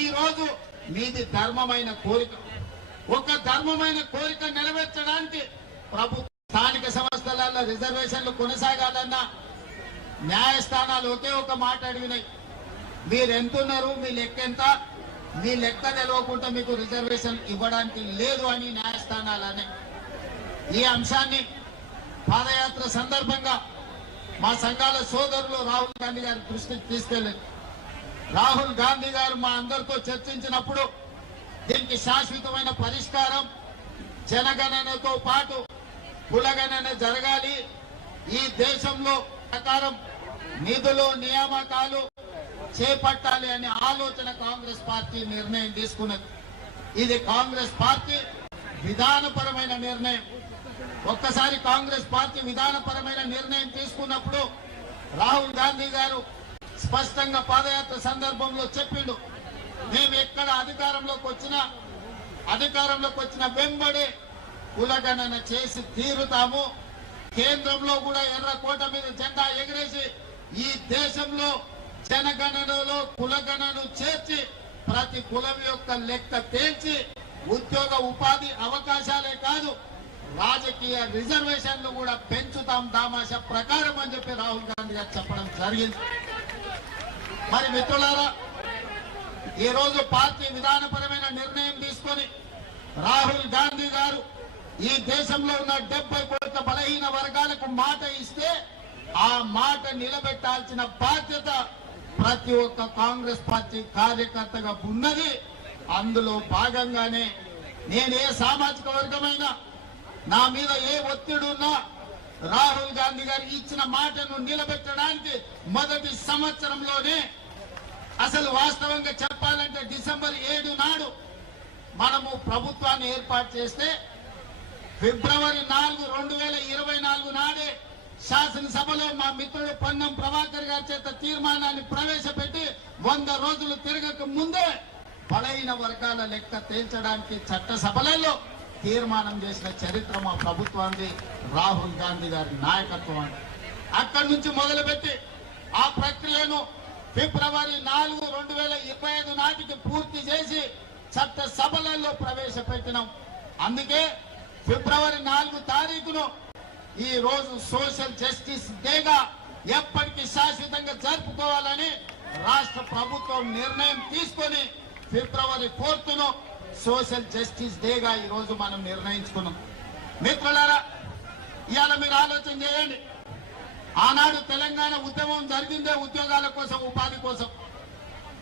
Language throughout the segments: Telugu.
ఈ రోజు మీది ధర్మమైన కోరిక. ఒక ధర్మమైన కోరిక నెరవేర్చడానికి ప్రభుత్వ స్థానిక సంస్థలలో రిజర్వేషన్లు కొనసాగాలన్నా న్యాయస్థానాలు ఒకే ఒక మాట అడిగినాయి, మీరు ఎంతున్నారు, మీ లెక్క ఎంత, మీ లెక్క తెలవకుండా మీకు రిజర్వేషన్ ఇవ్వడానికి లేదు అని న్యాయస్థానాలనే. ఈ అంశాన్ని పాదయాత్ర సందర్భంగా మా సంఘాల సోదరులు రాహుల్ గాంధీ గారి దృష్టికి తీసుకెళ్లారు. రాహుల్ గాంధీ గారు మా అందరితో చర్చించినప్పుడు దీనికి శాశ్వతమైన పరిష్కారం జనగణనతో పాటు కులగణన జరగాలి, ఈ దేశంలో ప్రకారం నిధులు నియామకాలు చేపట్టాలి అనే ఆలోచన కాంగ్రెస్ పార్టీ నిర్ణయం తీసుకున్నది. ఇది కాంగ్రెస్ పార్టీ విధానపరమైన నిర్ణయం. ఒక్కసారి కాంగ్రెస్ పార్టీ విధానపరమైన నిర్ణయం తీసుకున్నప్పుడు రాహుల్ గాంధీ గారు స్పష్టంగా పాదయాత్ర సందర్భంలో చెప్పిండు, మేము ఎక్కడ అధికారంలోకి వచ్చిన వెంబడి కులగణన చేసి తీరుతాము, కేంద్రంలో కూడా ఎర్రకోట మీద జెండా ఎగిరేసి ఈ దేశంలో జనగణనలో కులగణను చేర్చి ప్రతి కులం యొక్క లెక్క తేల్చి ఉద్యోగ ఉపాధి అవకాశాలే కాదు రాజకీయ రిజర్వేషన్లు కూడా పెంచుతాం దామాషా ప్రకారం అని చెప్పి రాహుల్ గాంధీ గారు చెప్పడం జరిగింది. మరి మిత్రులారా, ఈ రోజు పార్టీ విధానపరమైన నిర్ణయం తీసుకొని రాహుల్ గాంధీ గారు ఈ దేశంలో ఉన్న 70 కోట్ల బలహీన వర్గాలకు మాట ఇస్తే ఆ మాట నిలబెట్టాల్సిన బాధ్యత ప్రతి ఒక్క కాంగ్రెస్ పార్టీ కార్యకర్తగా ఉన్నది. అందులో భాగంగానే నేను ఏ సామాజిక వర్గమైనా నా మీద ఏ ఒత్తిడి ఉన్నా రాహుల్ గాంధీ గారు ఇచ్చిన మాటను నిలబెట్టడానికి మొదటి సంవత్సరంలోనే, అసలు వాస్తవంగా చెప్పాలంటే డిసెంబర్ 7 నాడు మనము ప్రభుత్వాన్ని ఏర్పాటు చేస్తే ఫిబ్రవరి 4, 2024 నాడే శాసనసభలో మా మిత్రుడు పొన్నం ప్రభాకర్ గారి చేత తీర్మానాన్ని ప్రవేశపెట్టి 100 రోజులు తిరగక ముందే బలహీన వర్గాల లెక్క తేల్చడానికి చట్టసభలలో తీర్మానం చేసిన చరిత్ర మా ప్రభుత్వాన్ని, రాహుల్ గాంధీ గారి నాయకత్వం. అక్కడి నుంచి మొదలుపెట్టి ఆ ప్రక్రియను ఫిబ్రవరి 4, 2025 నాటికి పూర్తి చేసి చట్టసభలలో ప్రవేశపెట్టినాం. అందుకే ఫిబ్రవరి 4 తారీఖును ఈ రోజు సోషల్ జస్టిస్ డేగా ఎప్పటికీ శాశ్వతంగా జరుపుకోవాలని రాష్ట్ర ప్రభుత్వం నిర్ణయం తీసుకొని ఫిబ్రవరి 4ను సోషల్ జస్టిస్ డేగా ఈ రోజు మనం నిర్ణయించుకున్నాం. మిత్రులారా, ఇవాళ మీరు ఆలోచన చేయండి, ఆనాడు తెలంగాణ ఉద్యమం జరిగిందే ఉద్యోగాల కోసం, ఉపాధి కోసం.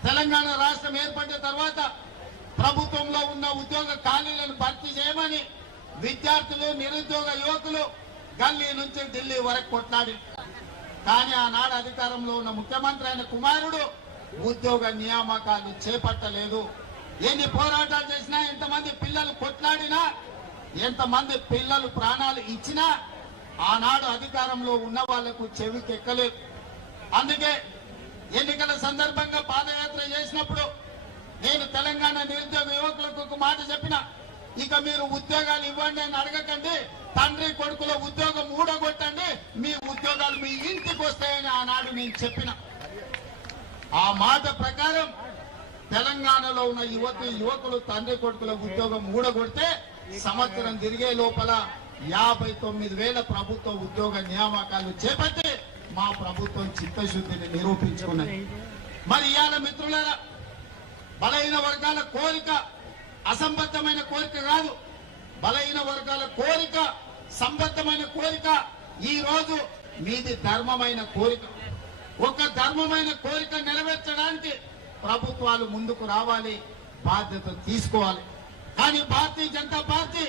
తెలంగాణ రాష్ట్రం ఏర్పడిన తర్వాత ప్రభుత్వంలో ఉన్న ఉద్యోగ ఖాళీలను భర్తీ చేయమని విద్యార్థులు, నిరుద్యోగ యువకులు గల్లీ నుంచి ఢిల్లీ వరకు కొట్లాడి, కానీ ఆనాడు అధికారంలో ఉన్న ముఖ్యమంత్రి అయిన కుమారుడు ఉద్యోగ నియామకాలు చేపట్టలేదు. ఎన్ని పోరాటాలు చేసినా, ఎంతమంది పిల్లలు కొట్లాడినా, ఎంతమంది పిల్లలు ప్రాణాలు ఇచ్చినా ఆనాడు అధికారంలో ఉన్న వాళ్లకు చెవికెక్కలేదు. అందుకే ఎన్నికల సందర్భంగా పాదయాత్ర చేసినప్పుడు నేను తెలంగాణ నిరుద్యోగ యువకులకు ఒక మాట చెప్పిన, ఇక మీరు ఉద్యోగాలు ఇవ్వండి అని అడగకండి, తండ్రి కొడుకుల ఉద్యోగం ఊడగొట్టండి, మీ ఉద్యోగాలు మీ ఇంటికి వస్తాయని ఆనాడు నేను చెప్పిన. ఆ మాట ప్రకారం తెలంగాణలో ఉన్న యువకులు తండ్రి కొడుకుల ఉద్యోగం ఊడగొడితే సంవత్సరం తిరిగే లోపల 59,000 ప్రభుత్వ ఉద్యోగ నియామకాలు చేపట్టి మా ప్రభుత్వం చిత్తశుద్ధిని నిరూపించుకున్నది. మరి ఇవాళ మిత్రులారా, బలహీన వర్గాల కోరిక అసంబద్ధమైన కోరిక కాదు, బలహీన వర్గాల కోరిక సంబద్ధమైన కోరిక. ఈ రోజు మీది ధర్మమైన కోరిక. ఒక ధర్మమైన కోరిక నెరవేర్చడానికి ప్రభుత్వాలు ముందుకు రావాలి, బాధ్యత తీసుకోవాలి. కానీ భారతీయ జనతా పార్టీ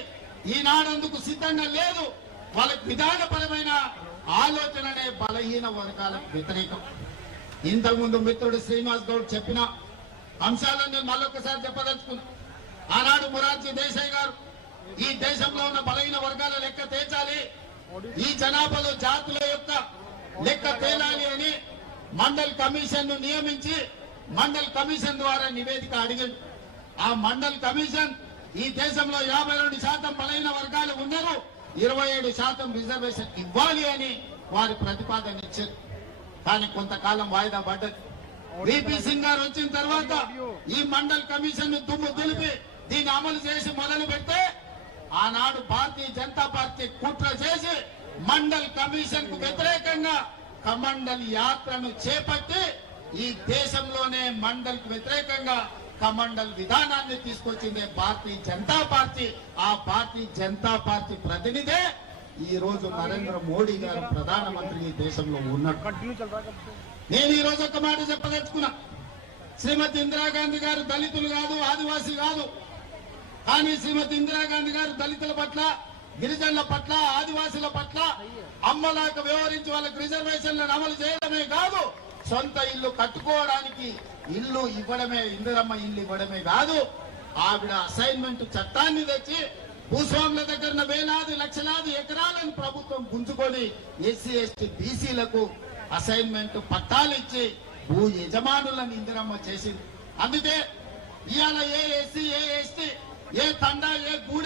ఈనాడందుకు సిద్ధంగా లేదు. వాళ్ళకి విధానపరమైన ఆలోచననే బలహీన వర్గాలకు వ్యతిరేకం. ఇంతకుముందు మిత్రుడు శ్రీనివాస్ గౌడ్ చెప్పిన అంశాలను నేను మళ్ళొకసారి చెప్పదలుచుకున్నా. ఆనాడు మొరార్జీ దేశాయ్ గారు ఈ దేశంలో ఉన్న బలహీన వర్గాల లెక్క తేల్చాలి, ఈ జనాభాలో జాతుల యొక్క లెక్క తేలాలి అని మండల్ కమిషన్ ను నియమించి మండల్ కమిషన్ ద్వారా నివేదిక అడిగింది. ఆ మండల్ కమిషన్ ఈ దేశంలో 52% బలహీన వర్గాలు ఉన్నారు, 27% రిజర్వేషన్ ఇవ్వాలి అని వారి ప్రతిపాదన ఇచ్చారు. కానీ కొంతకాలం వాయిదా పడ్డది. విపి సింగ్ గారు వచ్చిన తర్వాత ఈ మండల్ కమిషన్ దుమ్ము దులిపి దీన్ని అమలు చేసి మొదలు పెడితే ఆనాడు భారతీయ జనతా పార్టీ కుట్ర చేసి మండల్ కమిషన్ కు వ్యతిరేకంగా కమండల్ యాత్రను చేపట్టి ఈ దేశంలోనే మండల్ కు వ్యతిరేకంగా కమండల్ విధానాన్ని తీసుకొచ్చిందే భారతీయ జనతా పార్టీ. ఆ భారతీయ జనతా పార్టీ ప్రతినిధే ఈ రోజు నరేంద్ర మోడీ గారు ప్రధానమంత్రి ఈ దేశంలో ఉన్నాడు. నేను ఈ రోజు ఒక మాట చెప్పదలుచుకున్నా. శ్రీమతి ఇందిరాగాంధీ గారు దళితులు కాదు, ఆదివాసీ కాదు. కానీ శ్రీమతి ఇందిరాగాంధీ గారు దళితుల పట్ల, గిరిజనుల పట్ల, ఆదివాసుల పట్ల అమ్మలాగా వ్యవహరించి వాళ్ళకి రిజర్వేషన్లను అమలు చేయడమే కాదు, సొంత ఇల్లు కట్టుకోవడానికి ఇల్లు ఇవ్వడమే, ఇందిరమ్మ ఇల్లు ఇవ్వడమే కాదు, ఆవిడ అసైన్మెంట్ చట్టాన్ని తెచ్చి భూస్వాముల దగ్గర వేలాది లక్షలాది ఎకరాలను ప్రభుత్వం గుంజుకొని ఎస్సీ ఎస్టీ బీసీలకు అసైన్మెంట్ పట్టాలు ఇచ్చి భూ యజమానులను ఇందిరమ్మ చేసింది. అందుకే ఇవాళ ఏ ఎస్సీ ఏ ఎస్టీ ఏ తండా ఏ భూ